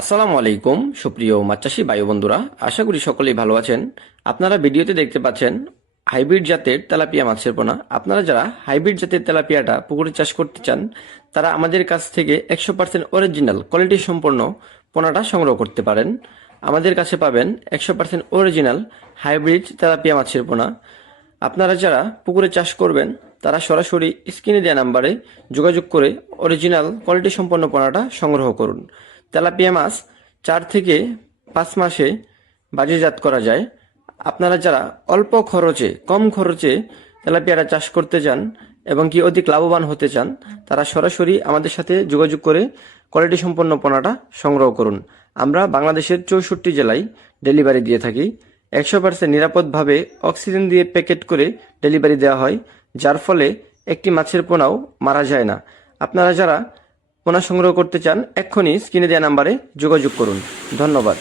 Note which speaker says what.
Speaker 1: আসসালামু আলাইকুম, সুপ্রিয় মাছচাষী ভাই বন্ধুরা আশা করি সকলেই ভালো আছেন। আপনারা ভিডিওতে দেখতে পাচ্ছেন হাইব্রিড জাতের তেলাপিয়া মাছের পোনা। আপনারা যারা হাইব্রিড জাতের তেলাপিয়াটা, পুকুরে চাষ করতে চান, তারা আমাদের কাছ থেকে একশো পার্সেন্ট অরিজিনাল কোয়ালিটি সম্পন্ন পোনাটা সংগ্রহ করতে পারেন। আমাদের কাছে পাবেন একশো পার্সেন্ট অরিজিনাল হাইব্রিড তেলাপিয়া মাছের পোনা। আপনারা যারা পুকুরে চাষ করবেন, তারা সরাসরি স্ক্রিনে দেওয়া নাম্বারে যোগাযোগ করে অরিজিনাল কোয়ালিটি সম্পন্ন পোনাটা সংগ্রহ করুন। তেলাপিয়া মাছ চার থেকে পাঁচ মাসে বাজিজাত করা যায়। আপনারা যারা অল্প খরচে, কম খরচে তেলাপিয়ারা চাষ করতে চান এবং কি অধিক লাভবান হতে চান, তারা সরাসরি আমাদের সাথে যোগাযোগ করে কোয়ালিটি সম্পন্ন পোনাটা সংগ্রহ করুন। আমরা বাংলাদেশের চৌষট্টি জেলায় ডেলিভারি দিয়ে থাকি। একশো পার্সেন্ট নিরাপদভাবে অক্সিজেন দিয়ে প্যাকেট করে ডেলিভারি দেওয়া হয়, যার ফলে একটি মাছের পোনাও মারা যায় না। আপনারা যারা পোনা সংগ্রহ করতে চান এক্ষুনি স্ক্রিনে দেওয়া নাম্বারে যোগাযোগ করুন। ধন্যবাদ।